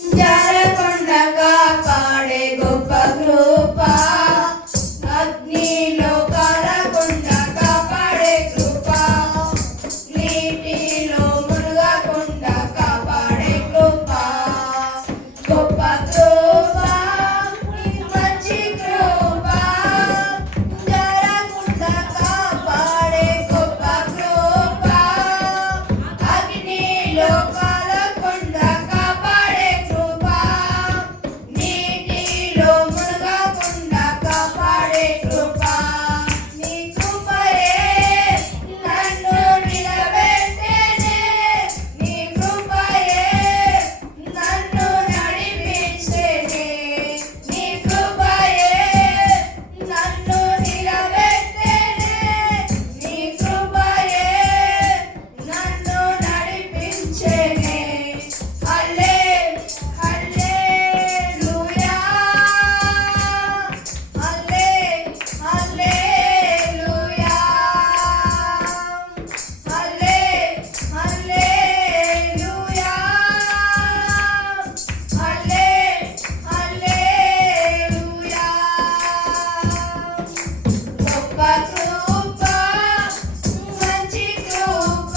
జారకుండా కాపాడే గొప్ప కృప, అగ్నిలో కాలకుండా కాపాడే కృప, నీటిలో మునగకుండా కాపాడే కృప, గొప్ప కృప, నీ మంచి కృప, జారకుండా కాపాడే గొప్ప కృప, అగ్నిలో కాలకుండా కాపాడే కృప, నీటిలో మునగకుండా కాపాడే కృప, నీ కృపయే నన్ను నిలబెట్టెనే, నీ కృపయే నన్ను నడిపించెనే, నీ కృపయే నన్ను నిలబెట్టెనే, నీ కృపయే నన్ను నడిపించెనే. హల్లెలూయా, హల్లెలూయా, హల్లెలూయా, హల్లెలూయా. గొప్ప కృప, మంచి కృప,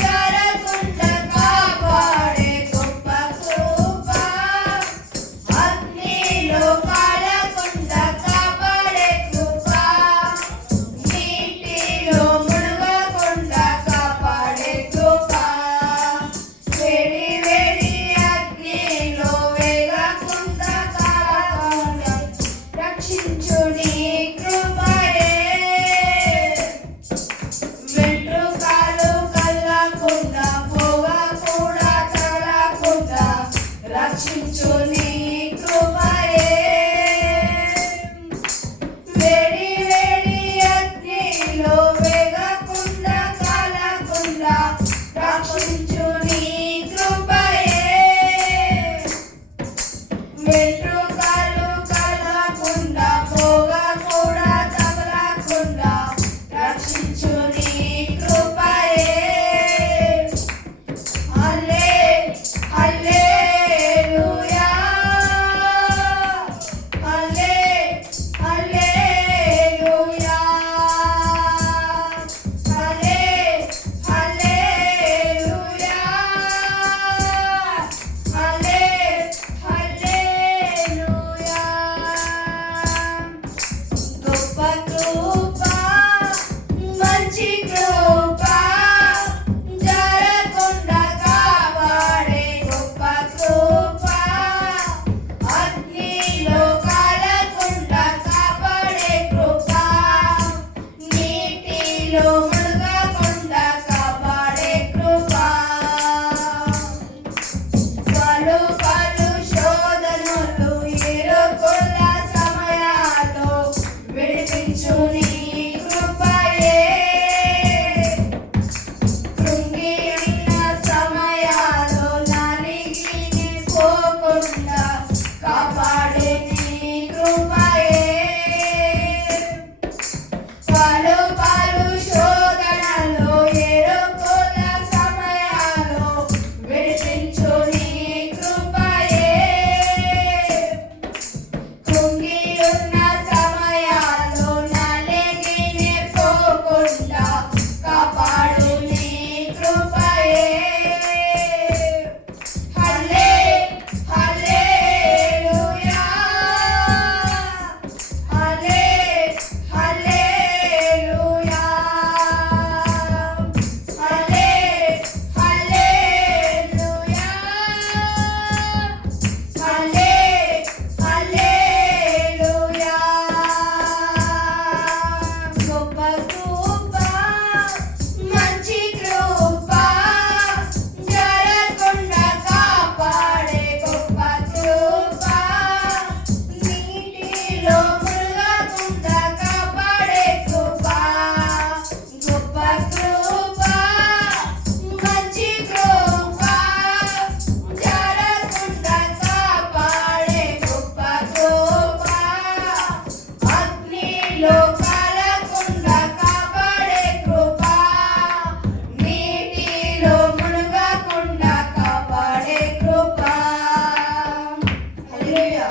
జారకుండా కాపాడే గొప్ప కృప, అగ్నిలో కాలకుండా కాపాడే కృప, నీటిలో మునగకుండా కాపాడే కృప, వేడి వేడి అగ్నిలో వేగకుండా కాలకుండా రక్షించు నీ కృపయే, వెంట్రుకలు కదలకుండా పొగ కూడా తగలకుండా రక్షించు నీ కృపయే, వేడి వేడి అగ్నిలో వేగకుండా కాలకుండా రక్షించు నీ కృపయే, వెంట్రుకలు కదలకుండా పొగ కూడా తగలకుండా రక్షించు నీ కృపయే. హల్లెలూయా, హల్లెలూయా